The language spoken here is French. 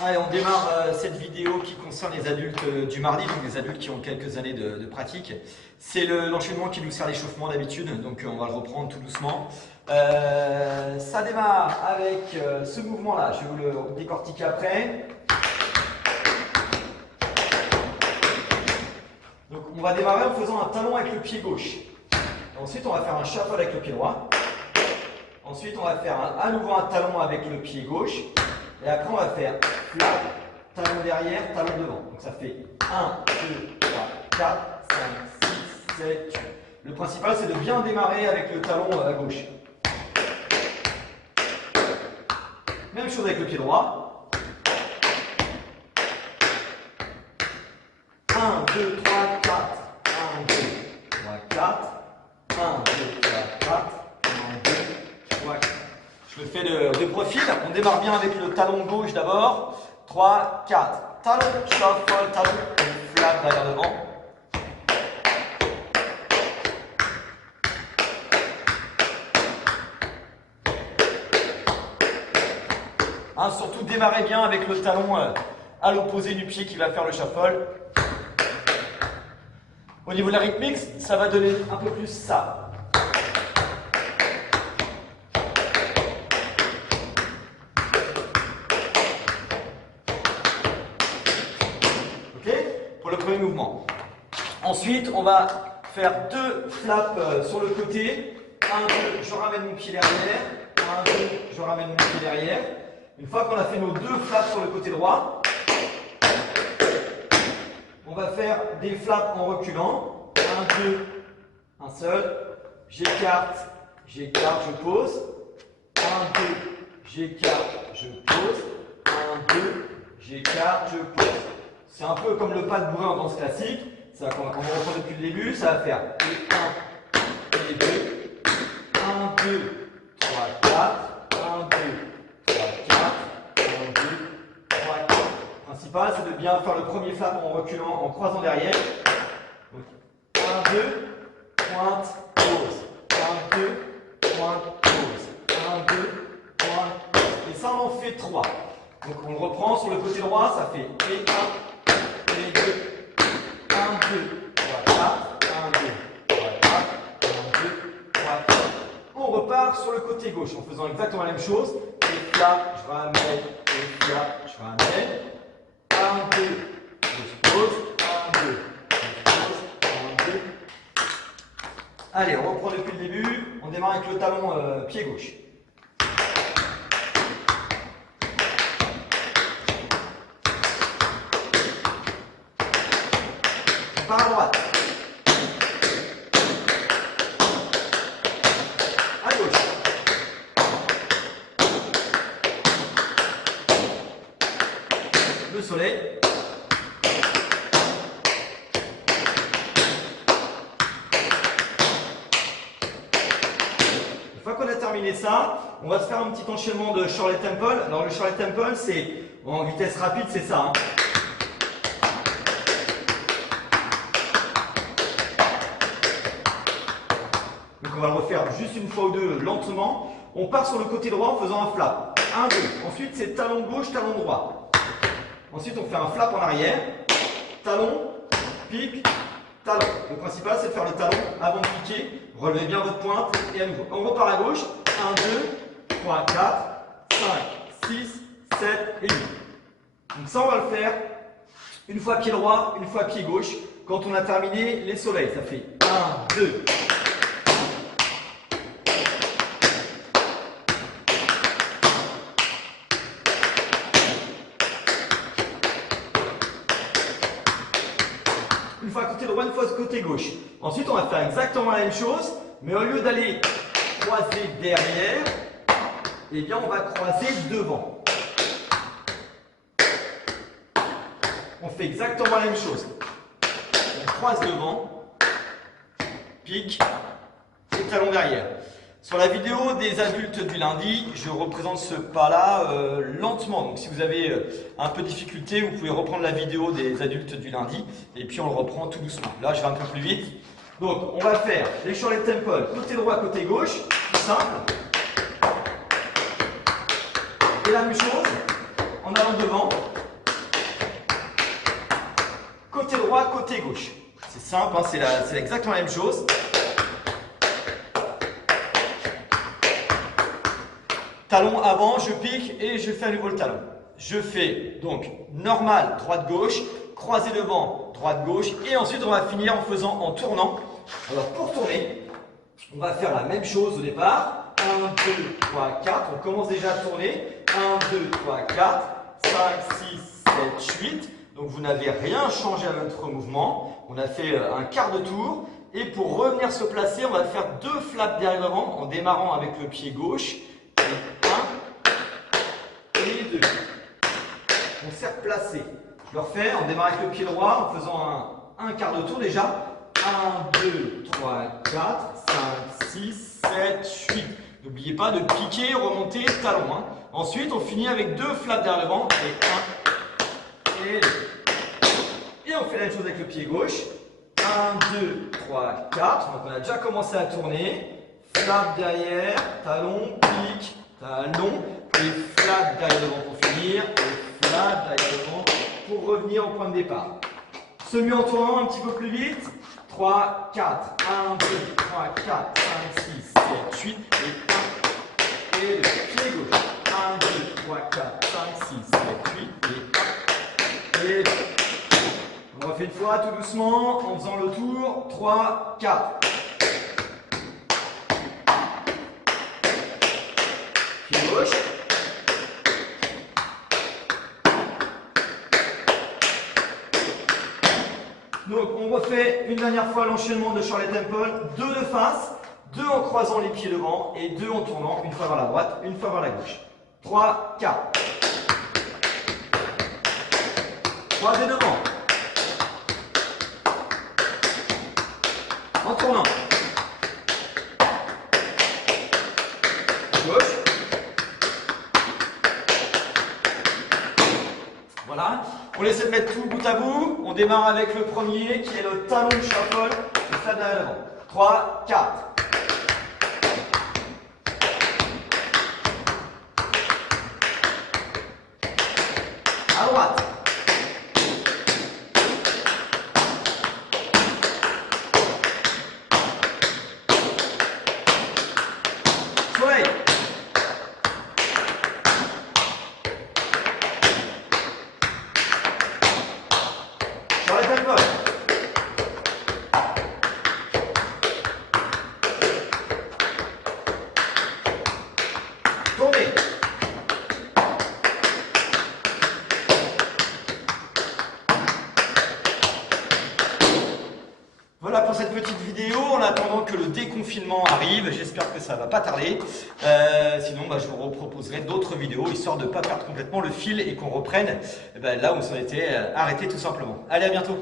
Allez, on démarre cette vidéo qui concerne les adultes du mardi, donc des adultes qui ont quelques années de pratique. C'est l'enchaînement qui nous sert l'échauffement d'habitude, donc on va le reprendre tout doucement. Ça démarre avec ce mouvement-là, je vais vous le décortiquer après. Donc on va démarrer en faisant un talon avec le pied gauche. Ensuite on va faire un shuffle avec le pied droit. Ensuite on va faire à nouveau un talon avec le pied gauche. Et après on va faire flap, talon derrière, talon devant. Donc ça fait 1, 2, 3, 4, 5, 6, 7, 8. Le principal c'est de bien démarrer avec le talon à gauche. Même chose avec le pied droit. 1, 2, 3, 4. 1, 2, 3, 4. 1, 2, 3, 4. 1, 2, 3, 4. Je le fais de profil. On démarre bien avec le talon gauche d'abord. 3, 4. Talon, shuffle, talon, flap derrière devant. Surtout démarrer bien avec le talon à l'opposé du pied qui va faire le shuffle. Au niveau de la rythmique, ça va donner un peu plus ça. Ok? Pour le premier mouvement. Ensuite, on va faire 2 flaps sur le côté. 1, 2, je ramène mon pied derrière. 1, 2, je ramène mon pied derrière. Une fois qu'on a fait nos 2 flaps sur le côté droit, on va faire des flaps en reculant. 1, 2, un seul. J'écarte, j'écarte, je pose. 1, 2, j'écarte, je pose. 1, 2, j'écarte, je pose. C'est un peu comme le pas de bourré en danse classique. Ça, quand on reprend depuis le début, ça va faire 1 et 2. 1, 2, 3, 4. 1, 2, 3, 4. 1, 2, 3, 4. Le principal, c'est de bien faire le premier flap en reculant, en croisant derrière. Donc, 1, 2, pointe, pause. 1, 2, pointe, pause. 1, 2, pointe, pause. Et ça, on en fait 3. Donc, on le reprend sur le côté droit, ça fait et 1, et 2, 1, 2, 3, 4. 1, 2, 3, 4. 1, 2, 3, 4. On repart sur le côté gauche en faisant exactement la même chose. Et flap, je ramène, et flap, je ramène. 1, 2, je pose. 1, 2, je pose. 1, 2. Allez, on reprend depuis le début. On démarre avec le talon pied gauche. On part à droite. À gauche. Le soleil. Une fois qu'on a terminé ça, on va se faire un petit enchaînement de Shirley Temple. Alors le Shirley Temple, c'est en vitesse rapide, c'est ça. Donc on va le refaire juste une fois ou deux lentement. On part sur le côté droit en faisant un flap. 1, 2. Ensuite, c'est talon gauche, talon droit. Ensuite, on fait un flap en arrière. Talon, pique, talon. Le principal, c'est de faire le talon avant de piquer. Relevez bien votre pointe et à nouveau. On repart à gauche. 1, 2, 3, 4, 5, 6, 7 et 8. Donc ça, on va le faire une fois pied droit, une fois pied gauche. Quand on a terminé les soleils, ça fait 1, 2. Une fois côté droit, une fois côté gauche. Ensuite, on va faire exactement la même chose, mais au lieu d'aller croiser derrière, eh bien, on va croiser devant. On fait exactement la même chose. On croise devant, pique et talon derrière. Sur la vidéo des adultes du lundi, je représente ce pas-là lentement. Donc si vous avez un peu de difficulté, vous pouvez reprendre la vidéo des adultes du lundi et puis on le reprend tout doucement. Là, je vais un peu plus vite. Donc on va faire les Shirley Temple côté droit, côté gauche, tout simple. Et la même chose en allant devant. Côté droit, côté gauche. C'est simple, hein, c'est exactement la même chose. Talon avant, je pique et je fais à nouveau le talon. Je fais donc normal, droite-gauche, croisé devant, droite-gauche, et ensuite on va finir en tournant. Alors pour tourner, on va faire la même chose au départ. 1, 2, 3, 4. On commence déjà à tourner. 1, 2, 3, 4, 5, 6, 7, 8. Donc vous n'avez rien changé à votre mouvement. On a fait un quart de tour. Et pour revenir se placer, on va faire 2 flaps derrière avant en démarrant avec le pied gauche. Et 1 et 2. On s'est replacé. Je le refais, on démarre avec le pied droit en faisant un quart de tour déjà. 1, 2, 3, 4, 5, 6, 7, 8. N'oubliez pas de piquer, remonter, talon. Hein. Ensuite, on finit avec 2 flaps derrière le vent. Et 1 et 2. Et on fait la même chose avec le pied gauche. 1, 2, 3, 4. Donc on a déjà commencé à tourner. Flap derrière, talon, pique, talon. Et flap derrière le vent pour finir. Et flap derrière le vent pour revenir au point de départ. Semi en tournant un petit peu plus vite. 3, 4, 1, 2, 3, 4, 5, 6, 7, 8, et 1, et 2, pied gauche, 1, 2, 3, 4, 5, 6, 7, 8, et 1, et 2. On refait une fois tout doucement en faisant le tour, 3, 4. Pied gauche. Donc on refait une dernière fois l'enchaînement de Shirley Temple, 2 de face, 2 en croisant les pieds devant et 2 en tournant, une fois vers la droite, une fois vers la gauche. 3, 4. Croisé devant. En tournant. Gauche. Voilà. On essaie de mettre tout bout à bout. On démarre avec le premier qui est le talon de shuffle. Le flat derrière l'avant. 3, 4. À droite. Soleil. Shirley Temple. Tournez. Voilà pour cette petite vidéo, en attendant que le déconfinement arrive, j'espère que ça ne va pas tarder. Sinon, je vous reproposerai d'autres vidéos, histoire de ne pas perdre complètement le fil et qu'on reprenne là où on s'en était arrêté tout simplement. Allez, à bientôt!